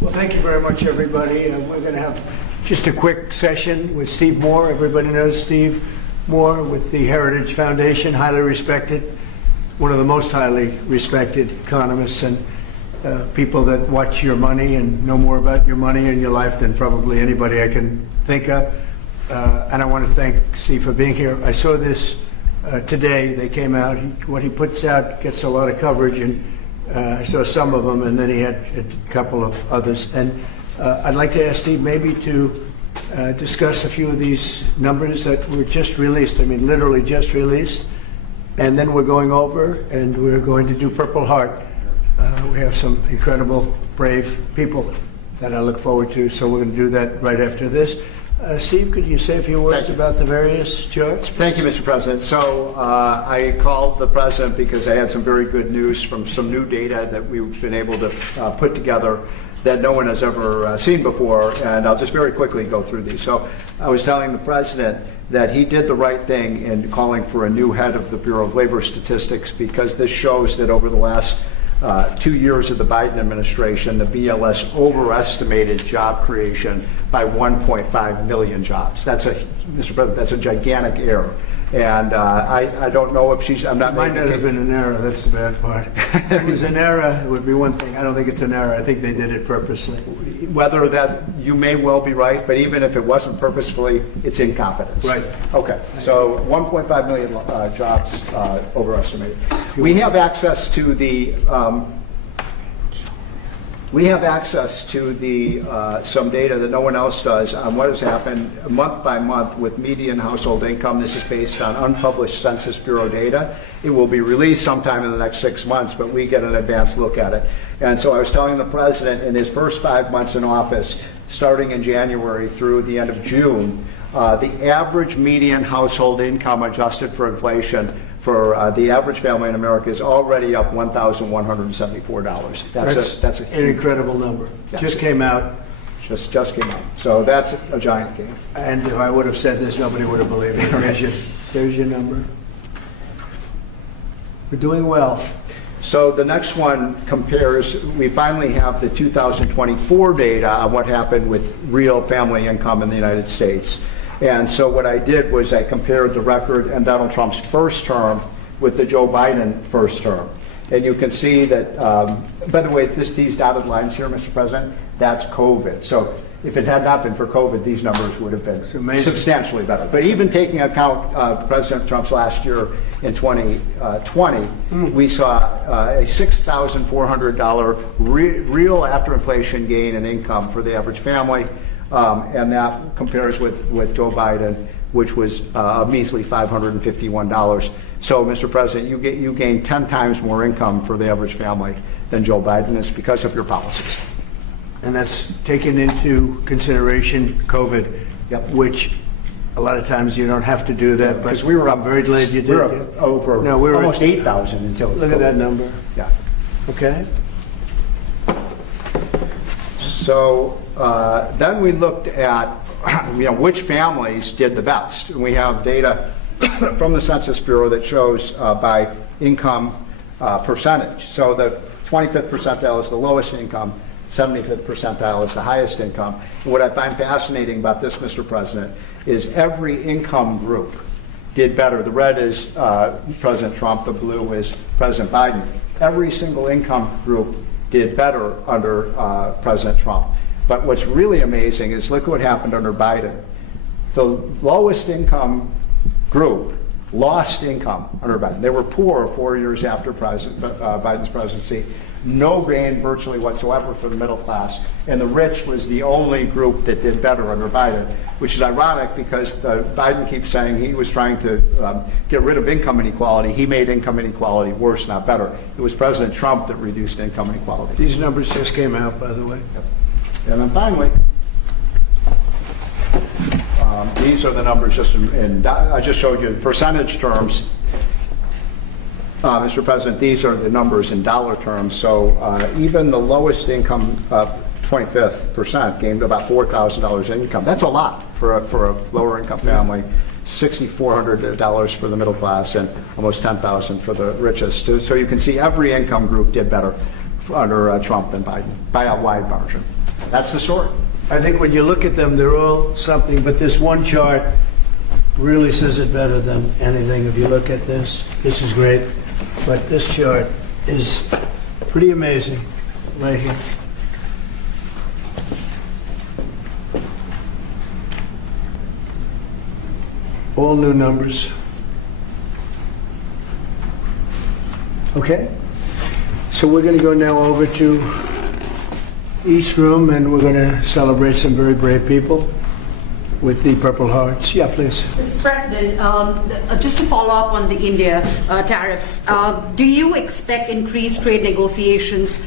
Well, thank you very much, everybody. We're going to have just a quick session with Steve Moore. Everybody knows Steve Moore with the Heritage Foundation, highly respected, one of the most highly respected economists and people that watch your money and know more about your money and your life than probably anybody I can think of. And I want to thank Steve for being here. I saw this today. They came out. What he puts out gets a lot of coverage, and I saw some of them, and then he had a couple of others. And I'd like to ask Steve maybe to discuss a few of these numbers that were just released. I mean, literally just released. And then we're going over, and we're going to do Purple Heart. We have some incredible, brave people that I look forward to, so we're going to do that right after this. Steve, could you say a few words about the various charts? Thank you, Mr. President. So I called the President because I had some very good news from some new data that we've been able to put together that no one has ever seen before, and I'll just very quickly go through these. So I was telling the President that he did the right thing in calling for a new head of the Bureau of Labor Statistics, because this shows that over the last 2 years of the Biden administration, the BLS overestimated job creation by 1.5 million jobs. That's Mr. President, that's a gigantic error. And I don't know if she's, I'm not It might not have been an error, that's the bad part. If it was an error, it would be one thing. I don't think it's an error. I think they did it purposely. Whether that, you may well be right, but even if it wasn't purposefully, it's incompetence. Right. Okay, so 1.5 million jobs overestimated. We have access to the some data that no one else does on what has happened month by month with median household income. This is based on unpublished Census Bureau data. It will be released sometime in the next 6 months, but we get an advanced look at it. And so I was telling the President, in his first 5 months in office, starting in January through the end of June, the average median household income adjusted for inflation for the average family in America is already up $1,174. That's an incredible number. Yeah. Just came out. Just came out. So that's a giant gain. And if I would have said this, nobody would have believed it. There's your number. We're doing well. So the next one compares, we finally have the 2024 data on what happened with real family income in the United States. And so what I did was I compared the record in Donald Trump's first term with the Joe Biden first term. And you can see that, by the way, these dotted lines here, Mr. President, that's COVID. So if it had not been for COVID, these numbers would have been substantially better. But even taking account President Trump's last year in 2020, we saw a $6,400 real after inflation gain in income for the average family. And that compares with Joe Biden, which was a measly $551. So, Mr. President, you gain 10 times more income for the average family than Joe Biden. It's because of your policies. And that's taken into consideration COVID, Yep. which a lot of times you don't have to do that. Because we were I'm very glad you did. We were over almost 8,000 until Look at that number. Yeah. Okay. So then we looked at which families did the best. And we have data from the Census Bureau that shows by income percentage. So the 25th percentile is the lowest income, 75th percentile is the highest income. And what I find fascinating about this, Mr. President, is every income group did better. The red is President Trump, the blue is President Biden. Every single income group did better under President Trump. But what's really amazing is look what happened under Biden. The lowest income group lost income under Biden. They were poor 4 years after Biden's presidency. No gain virtually whatsoever for the middle class. And the rich was the only group that did better under Biden, which is ironic because Biden keeps saying he was trying to get rid of income inequality. He made income inequality worse, not better. It was President Trump that reduced income inequality. These numbers just came out, by the way. Yep. And then finally, these are the numbers just I just showed you in percentage terms. Mr. President, these are the numbers in dollar terms. So even the lowest income, 25th percent, gained about $4,000 in income. That's a lot for a lower income family. $6,400 for the middle class and almost $10,000 for the richest. So you can see every income group did better under Trump than Biden by a wide margin. That's the story. I think when you look at them, they're all something, but this one chart really says it better than anything. If you look at this is great, but this chart is pretty amazing right here. All new numbers. Okay, so we're going to go now over to East Room, and we're going to celebrate some very brave people with the Purple Hearts. Yeah, please. Mr. President, just to follow up on the India tariffs, do you expect increased trade negotiations,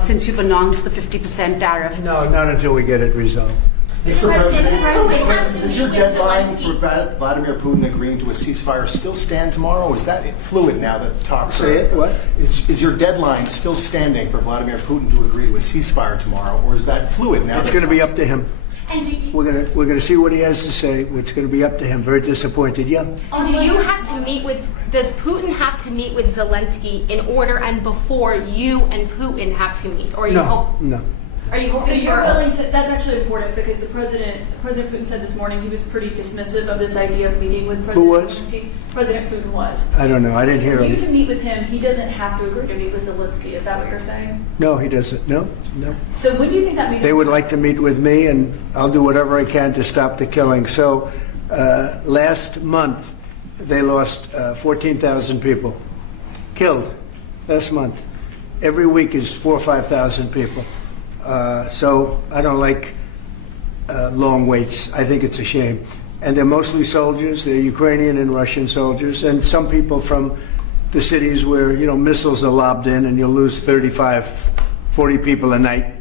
since you've announced the 50% tariff? No, not until we get it resolved. Mr. President, President, does your with deadline Zelensky. for Vladimir Putin agreeing to a ceasefire still stand tomorrow, or is that fluid now that talks Say it, what? Is your deadline still standing for Vladimir Putin to agree to a ceasefire tomorrow, or is that fluid now? It's that going to be up to him. And do you, We're going to see what he has to say. It's going to be up to him. Very disappointed. Yeah. do you have to meet with, does Putin have to meet with Zelensky in order and before you and Putin have to meet? Or are you No. Are you hoping So you're for willing to, that's actually important because President Putin said this morning he was pretty dismissive of this idea of meeting with President Who was? Zelensky. President Putin was. I don't know. I didn't hear For you him. to meet with him, he doesn't have to agree to meet with Zelensky. Is that what you're saying? No, he doesn't. No. So when do you think that meeting? They would like to meet with me, and I'll do whatever I can to stop the killing. So last month, they lost 14,000 people killed last month. Every week is 4,000 or 5,000 people. So I don't like long waits. I think it's a shame. And they're mostly soldiers. They're Ukrainian and Russian soldiers, and some people from the cities where missiles are lobbed in, and you'll lose 35, 40 people a night,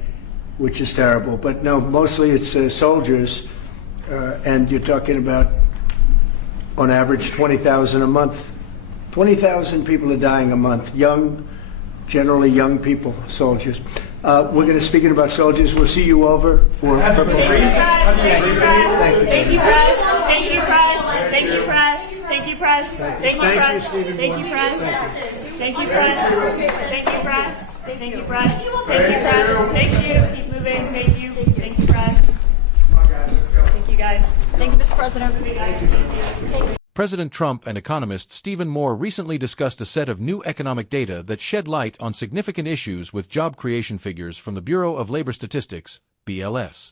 which is terrible. But no, mostly it's soldiers, and you're talking about, on average, 20,000 a month. 20,000 people are dying a month. Generally young people, soldiers. We're going to speaking about soldiers. We'll see you over for Purple Hearts. Thank you, press. Thank you, press. Thank you, press. Thank you, press. Thank you, press. Thank you, press. Thank you, press. Thank you, press. Thank you, press. Thank you, press. Thank you, press. Thank you. Keep moving. Thank you. Thank you, press. Thank you, guys. Thank you, Mr. President. Thank you. President Trump and economist Stephen Moore recently discussed a set of new economic data that shed light on significant issues with job creation figures from the Bureau of Labor Statistics, BLS.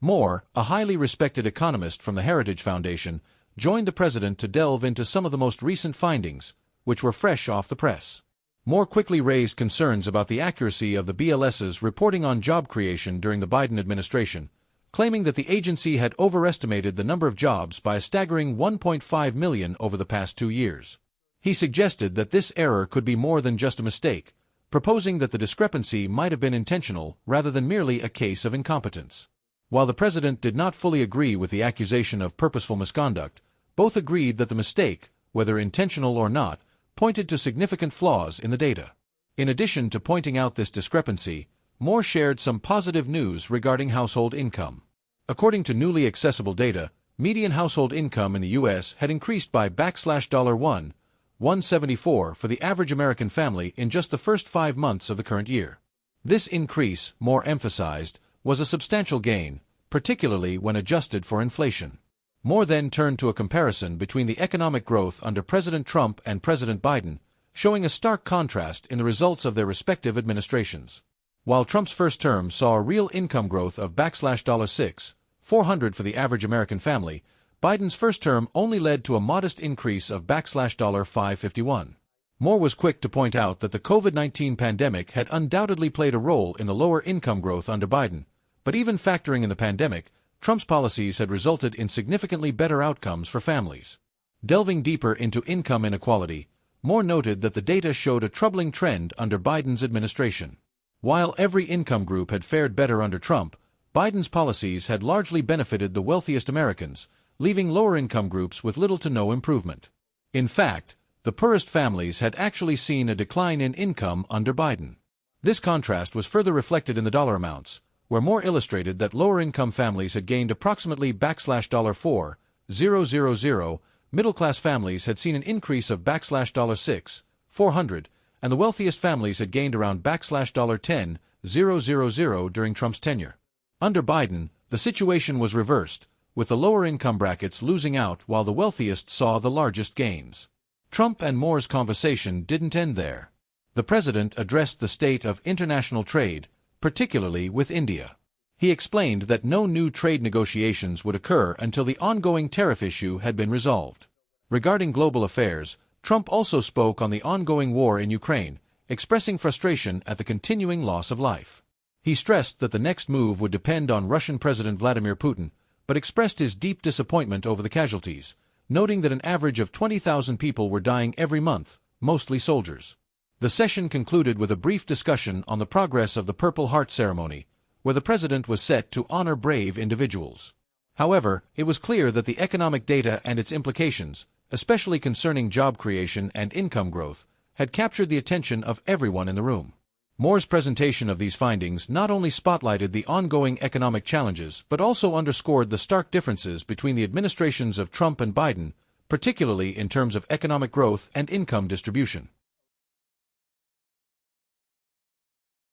Moore, a highly respected economist from the Heritage Foundation, joined the president to delve into some of the most recent findings, which were fresh off the press. Moore quickly raised concerns about the accuracy of the BLS's reporting on job creation during the Biden administration, claiming that the agency had overestimated the number of jobs by a staggering 1.5 million over the past 2 years. He suggested that this error could be more than just a mistake, proposing that the discrepancy might have been intentional rather than merely a case of incompetence. While the president did not fully agree with the accusation of purposeful misconduct, both agreed that the mistake, whether intentional or not, pointed to significant flaws in the data. In addition to pointing out this discrepancy, Moore shared some positive news regarding household income. According to newly accessible data, median household income in the U.S. had increased by $174 for the average American family in just the first 5 months of the current year. This increase, Moore emphasized, was a substantial gain, particularly when adjusted for inflation. Moore then turned to a comparison between the economic growth under President Trump and President Biden, showing a stark contrast in the results of their respective administrations. While Trump's first term saw a real income growth of $6,400 for the average American family, Biden's first term only led to a modest increase of $551. Moore was quick to point out that the COVID-19 pandemic had undoubtedly played a role in the lower income growth under Biden, but even factoring in the pandemic, Trump's policies had resulted in significantly better outcomes for families. Delving deeper into income inequality, Moore noted that the data showed a troubling trend under Biden's administration. While every income group had fared better under Trump, Biden's policies had largely benefited the wealthiest Americans, leaving lower-income groups with little to no improvement. In fact, the poorest families had actually seen a decline in income under Biden. This contrast was further reflected in the dollar amounts, where Moore illustrated that lower-income families had gained approximately $4 $10,000, middle-class families had seen an increase of $6,400, and the wealthiest families had gained around $10,000 during Trump's tenure. Under Biden, the situation was reversed, with the lower income brackets losing out while the wealthiest saw the largest gains. Trump and Moore's conversation didn't end there. The president addressed the state of international trade, particularly with India. He explained that no new trade negotiations would occur until the ongoing tariff issue had been resolved. Regarding global affairs, Trump also spoke on the ongoing war in Ukraine, expressing frustration at the continuing loss of life. He stressed that the next move would depend on Russian President Vladimir Putin, but expressed his deep disappointment over the casualties, noting that an average of 20,000 people were dying every month, mostly soldiers. The session concluded with a brief discussion on the progress of the Purple Heart ceremony, where the president was set to honor brave individuals. However, it was clear that the economic data and its implications, especially concerning job creation and income growth, had captured the attention of everyone in the room. Moore's presentation of these findings not only spotlighted the ongoing economic challenges but also underscored the stark differences between the administrations of Trump and Biden, particularly in terms of economic growth and income distribution.